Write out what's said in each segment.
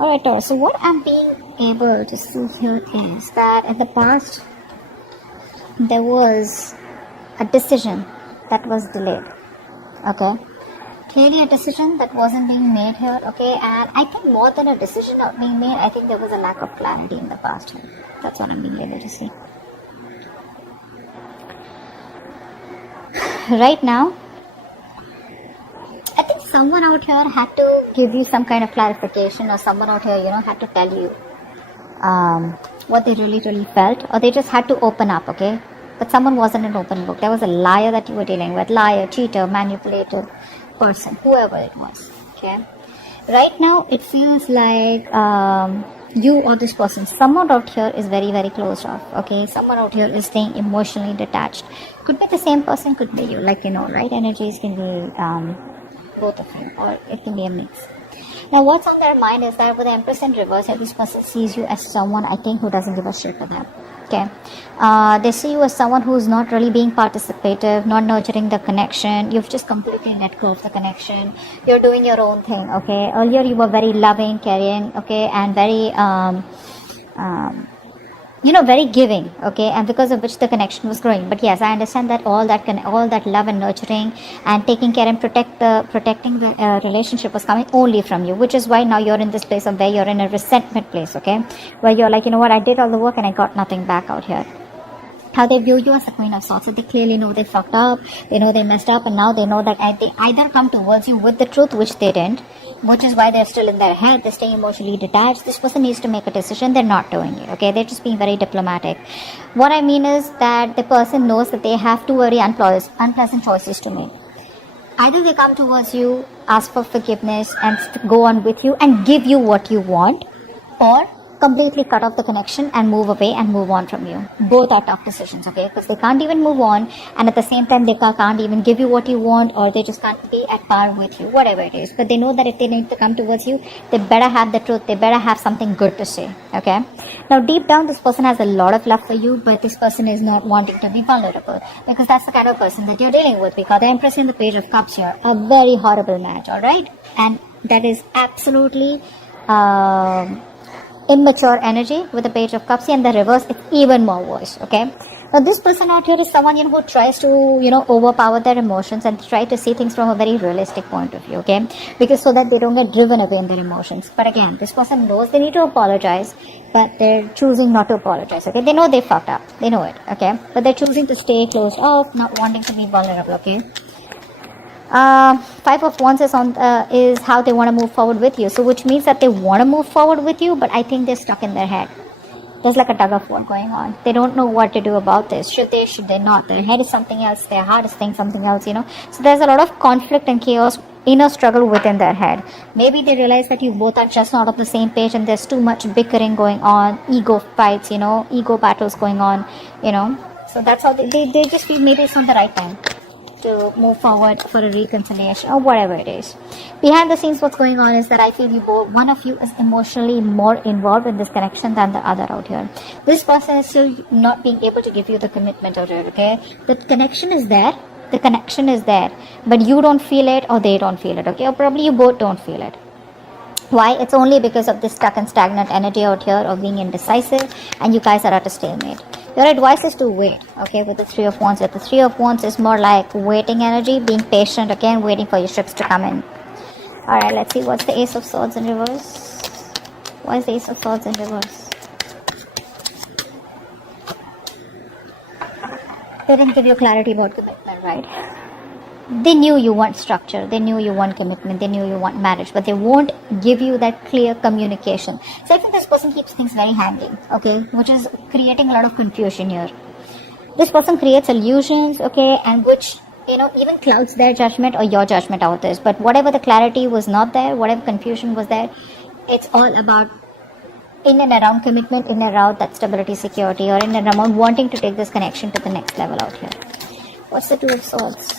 Alright, Taurus, so what I'm being able to see here is that in the past there was a decision that was delayed. Okay, clearly a decision that wasn't being made here. Okay, and I think more than a decision not being made, I think there was a lack of clarity in the past. That's what I'm being able to see. Right now, I think someone out here had to give you some kind of clarification, or someone out here, had to tell you what they really felt, or they just had to open up. Okay, but someone wasn't an open book. There was a liar that you were dealing with, liar, cheater, manipulator person, whoever it was. Okay, right now it feels like you or this person, someone out here is very closed off. Okay, someone out here is staying emotionally detached. Could be the same person, could be you, right? Energies can be both of you, or it can be a mix. Now what's on their mind is that with the Empress in reverse, this person sees you as someone, I think, who doesn't give a shit for them. Okay, they see you as someone who's not really being participative, not nurturing the connection. You've just completely let go of the connection. You're doing your own thing. Okay, earlier you were very loving, caring, okay, and very very giving, okay, and because of which the connection was growing. But yes, I understand that all that love and nurturing and taking care and protecting the relationship was coming only from you, which is why now you're in this place of where you're in a resentment place, okay, where you're like, what, I did all the work and I got nothing back out here. How they view you as the Queen of Swords. So they clearly know they fucked up, they know they messed up, and now they know that they either come towards you with the truth, which they didn't, which is why they're still in their head, they're staying emotionally detached. This person needs to make a decision, they're not doing it, okay, they're just being very diplomatic. What I mean is that the person knows that they have two very unpleasant choices to make. Either they come towards you, ask for forgiveness and go on with you and give you what you want, or completely cut off the connection and move away and move on from you. Both are tough decisions, okay, because they can't even move on, and at the same time they can't even give you what you want, or they just can't be at par with you, whatever it is. But they know that if they need to come towards you, they better have the truth, they better have something good to say. Okay, now deep down this person has a lot of love for you, but this person is not wanting to be vulnerable, because that's the kind of person that you're dealing with. We got the Empress in the Page of Cups here, a very horrible match, alright, and that is absolutely immature energy with the Page of Cups, and the reverse, it's even more worse. Okay, now this person out here is someone who tries to overpower their emotions and try to see things from a very realistic point of view, okay, because so that they don't get driven away in their emotions. But again, this person knows they need to apologize, but they're choosing not to apologize. Okay, they know they fucked up, they know it, okay, but they're choosing to stay closed off, not wanting to be vulnerable. Okay, Five of Wands is how they want to move forward with you. So which means that they want to move forward with you, but I think they're stuck in their head. There's like a tug of war going on. They don't know what to do about this. Should they not? Their head is something else, their heart is saying something else, So there's a lot of conflict and chaos, inner struggle within their head. Maybe they realize that you both are just not on the same page, and there's too much bickering going on, ego fights, ego battles going on, So that's how they just feel maybe it's not the right time to move forward for a reconciliation or whatever it is. Behind the scenes, what's going on is that I feel one of you is emotionally more involved in this connection than the other out here. This person is still not being able to give you the commitment out here, okay? The connection is there, but you don't feel it, or they don't feel it, okay? Or probably you both don't feel it. Why? It's only because of this stuck and stagnant energy out here of being indecisive, and you guys are at a stalemate. Your advice is to wait, okay, with the Three of Wands. The Three of Wands is more like waiting energy, being patient, okay, and waiting for your ships to come in. Alright, let's see what's the Ace of Swords in reverse. Why is the Ace of Swords in reverse? They didn't give you clarity about commitment, right? They knew you want structure, they knew you want commitment, they knew you want marriage, but they won't give you that clear communication. So I think this person keeps things very hanging, okay, which is creating a lot of confusion here. This person creates illusions, okay, and which, even clouds their judgment or your judgment out this. But whatever the clarity was not there, whatever confusion was there, it's all about in and around commitment, in and around that stability, security, or in and around wanting to take this connection to the next level out here. What's the Two of Swords?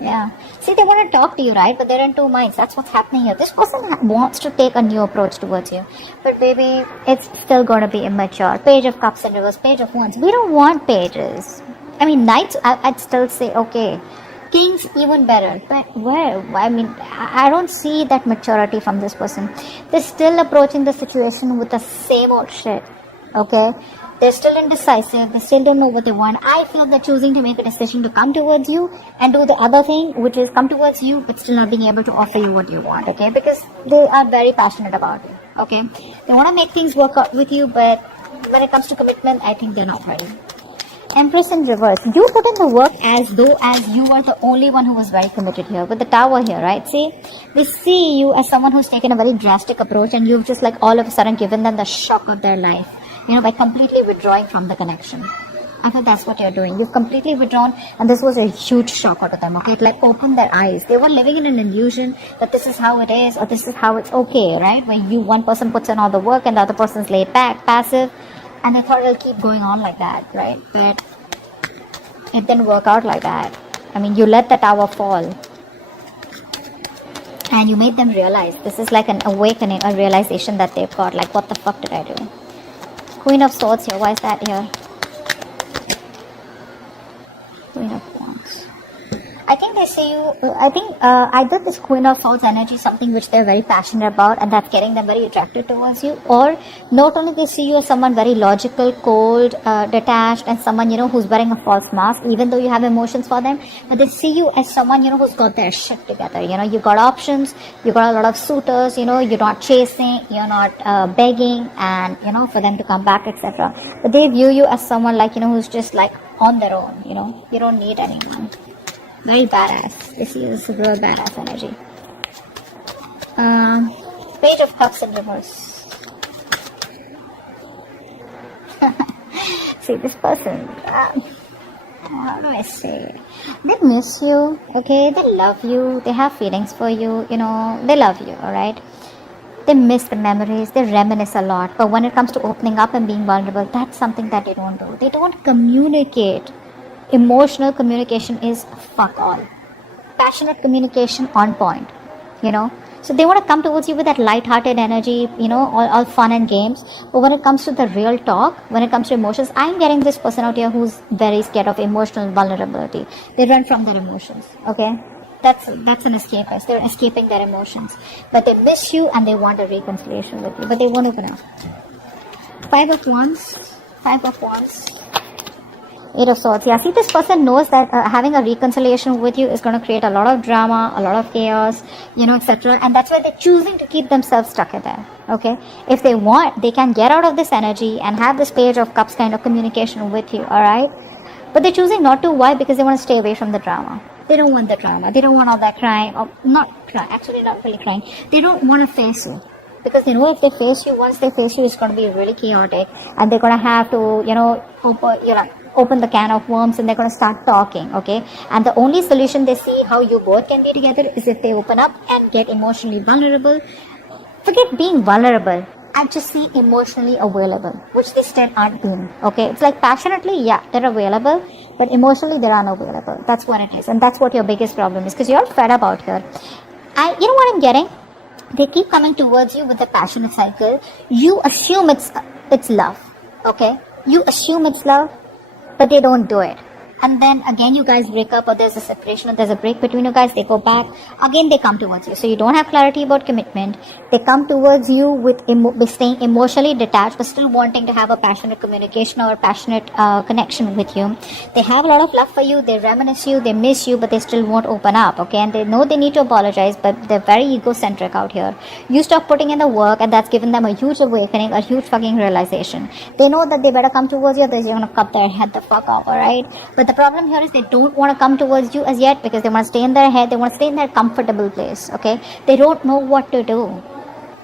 Yeah. See, they want to talk to you, right? But they're in two minds. That's what's happening here. This person wants to take a new approach towards you. But baby, it's still going to be immature. Page of Cups in reverse, Page of Wands. We don't want pages. I mean, Knights, I'd still say, okay, Kings, even better. But where? I mean, I don't see that maturity from this person. They're still approaching the situation with the same old shit. Okay? They're still indecisive. They still don't know what they want. I feel they're choosing to make a decision to come towards you and do the other thing, which is come towards you, but still not being able to offer you what you want. Okay? Because they are very passionate about it. Okay? They want to make things work out with you, but when it comes to commitment, I think they're not ready. Empress in reverse. You put in the work as though as you are the only one who was very committed here. With the Tower here, right? See? They see you as someone who's taken a very drastic approach, and you've just like all of a sudden given them the shock of their life. You know, by completely withdrawing from the connection. I thought that's what you're doing. You've completely withdrawn, and this was a huge shock out of them. Okay? It like opened their eyes. They were living in an illusion that this is how it is, or this is how it's okay, right? Where one person puts in all the work and the other person's laid back, passive. And I thought it'll keep going on like that, right? But it didn't work out like that. I mean, you let the Tower fall. And you made them realize. This is like an awakening, a realization that they've got. Like, what the fuck did I do? Queen of Swords here. Why is that here? Queen of Wands. I think they see you, either this Queen of Swords energy is something which they're very passionate about and that's getting them very attracted towards you, or not only they see you as someone very logical, cold, detached, and someone, you know, who's wearing a false mask, even though you have emotions for them, but they see you as someone, you know, who's got their shit together. You know, you got options, you got a lot of suitors, you know, you're not chasing, you're not begging, and, you know, for them to come back, etc. But they view you as someone like, you know, who's just like on their own, you know, you don't need anyone. Very badass. This is a real badass energy. Page of Cups in reverse. See, this person, how do I say? They miss you, okay? They love you. They have feelings for you, you know. They love you, alright? They miss the memories. They reminisce a lot. But when it comes to opening up and being vulnerable, that's something that they don't do. They don't communicate. Emotional communication is fuck all. Passionate communication on point, you know. So they want to come towards you with that light-hearted energy, you know, all fun and games. But when it comes to the real talk, when it comes to emotions, I'm getting this person out here who's very scared of emotional vulnerability. They run from their emotions, okay? That's an escapist. They're escaping their emotions. But they miss you and they want a reconciliation with you. But they won't open up. Five of Wands. Eight of Swords. Yeah, see, this person knows that having a reconciliation with you is going to create a lot of drama, a lot of chaos, you know, etc. And that's why they're choosing to keep themselves stuck in there. Okay? If they want, they can get out of this energy and have this Page of Cups kind of communication with you, alright? But they're choosing not to. Why? Because they want to stay away from the drama. They don't want the drama. They don't want all that crying. Or not crying. Actually, not really crying. They don't want to face you. Because they know if they face you, once they face you, it's going to be really chaotic. And they're going to have to, you know, open the can of worms and they're going to start talking, okay? And the only solution they see how you both can be together is if they open up and get emotionally vulnerable. Forget being vulnerable. I just see emotionally available, which they still aren't being, okay? It's like passionately, yeah, they're available, but emotionally they're unavailable. That's what it is. And that's what your biggest problem is, because you're fed up out here. And you know what I'm getting? They keep coming towards you with the passionate cycle. You assume it's love, okay? You assume it's love, but they don't do it. And then again you guys break up, or there's a separation, or there's a break between you guys, they go back, again they come towards you. So you don't have clarity about commitment. They come towards you with staying emotionally detached, but still wanting to have a passionate communication or a passionate connection with you. They have a lot of love for you, they reminisce you, they miss you, but they still won't open up, okay? And they know they need to apologize, but they're very egocentric out here. You stop putting in the work, and that's given them a huge awakening, a huge fucking realization. They know that they better come towards you, they're gonna cut their head the fuck off, alright? But the problem here is they don't want to come towards you as yet, because they want to stay in their head, they want to stay in their comfortable place, okay? They don't know what to do.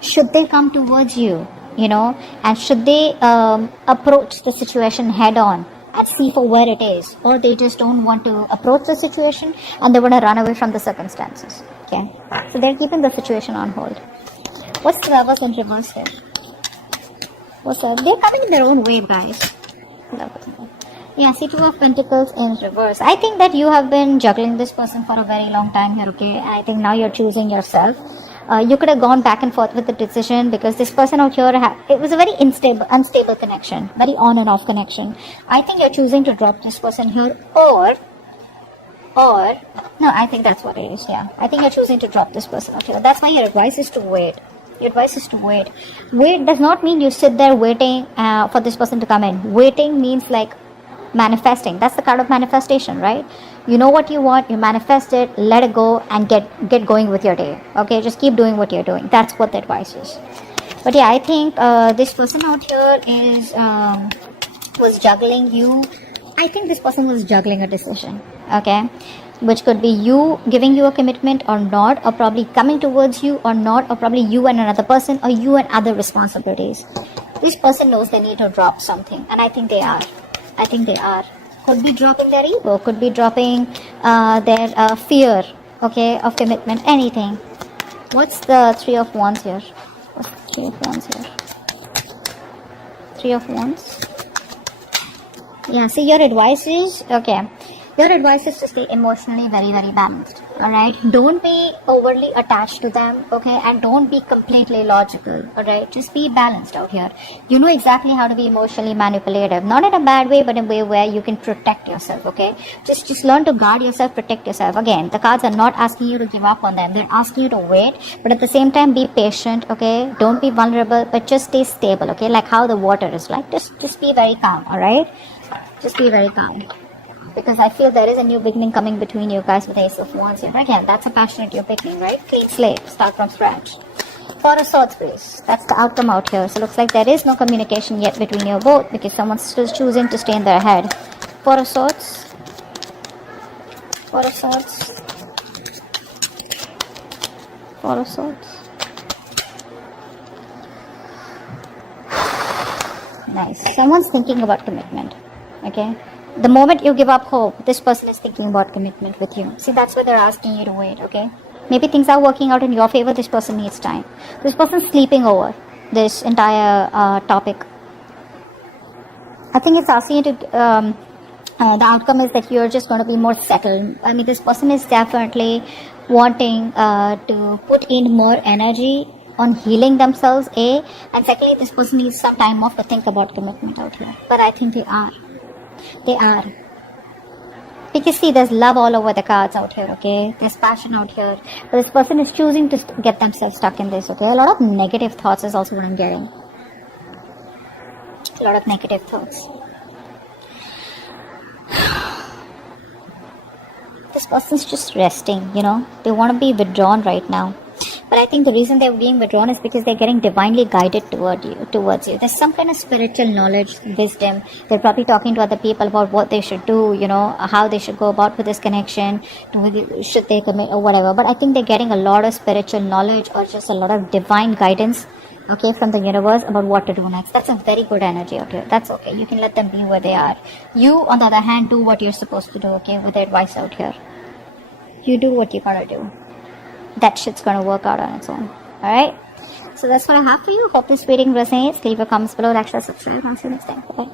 Should they come towards you, you know, and should they approach the situation head on and see for where it is, or they just don't want to approach the situation and they want to run away from the circumstances, okay? So they're keeping the situation on hold. What's the Lovers in reverse here? What's up? They're coming in their own wave, guys. Yeah, see, Two of Pentacles in reverse. I think that you have been juggling this person for a very long time here, okay? I think now you're choosing yourself. You could have gone back and forth with the decision, because this person out here, it was a very unstable connection, very on and off connection. I think you're choosing to drop this person here, or Or, no, I think that's what it is, yeah. I think you're choosing to drop this person out here. That's why your advice is to wait. Your advice is to wait. Wait does not mean you sit there waiting for this person to come in. Waiting means like manifesting. That's the card of manifestation, right? You know what you want, you manifest it, let it go, and get going with your day. Okay, just keep doing what you're doing. That's what the advice is. But yeah, I think this person out here is was juggling you. I think this person was juggling a decision, okay, which could be you giving you a commitment or not, or probably coming towards you or not, or probably you and another person, or you and other responsibilities. This person knows they need to drop something, and I think they are. I think they are. Could be dropping their ego, could be dropping their fear, okay, of commitment, anything. What's the Three of Wands here? What's the Three of Wands here? Three of Wands. Yeah, see, your advice is, okay, your advice is to stay emotionally very, very balanced, alright? Don't be overly attached to them, okay? And don't be completely logical, alright? Just be balanced out here. You know exactly how to be emotionally manipulative. Not in a bad way, but in a way where you can protect yourself, okay? Just learn to guard yourself, protect yourself. Again, the cards are not asking you to give up on them. They're asking you to wait, but at the same time, be patient, okay? Don't be vulnerable, but just stay stable, okay? Like how the water is like. Just be very calm, alright? Just be very calm. Because I feel there is a new beginning coming between you guys with Ace of Wands here. Again, that's a passionate new beginning, right? Clean slate, start from scratch. Four of Swords, please. That's the outcome out here. So looks like there is no communication yet between you both because someone's still choosing to stay in their head. Four of Swords. Four of Swords. Four of Swords. Nice. Someone's thinking about commitment. Okay? The moment you give up hope, this person is thinking about commitment with you. See, that's why they're asking you to wait, okay? Maybe things are working out in your favor, this person needs time. This person's sleeping over this entire topic. I think it's asking you to, the outcome is that you're just going to be more settled. I mean, this person is definitely wanting to put in more energy on healing themselves, A, and secondly, this person needs some time off to think about commitment out here. But I think they are. They are. Because see, there's love all over the cards out here, okay? There's passion out here. But this person is choosing to get themselves stuck in this, okay? A lot of negative thoughts is also what I'm getting. A lot of negative thoughts. This person's just resting, you know? They want to be withdrawn right now. But I think the reason they're being withdrawn is because they're getting divinely guided towards you. There's some kind of spiritual knowledge, wisdom. They're probably talking to other people about what they should do, you know, how they should go about with this connection, should they commit or whatever. But I think they're getting a lot of spiritual knowledge or just a lot of divine guidance, okay, from the universe about what to do next. That's a very good energy out here. That's okay. You can let them be where they are. You, on the other hand, do what you're supposed to do, okay, with the advice out here. You do what you gotta do. That shit's gonna work out on its own. Alright? So that's what I have for you. Hope this reading resonates. Leave your comments below, like, share, subscribe. I'll see you next time. Bye.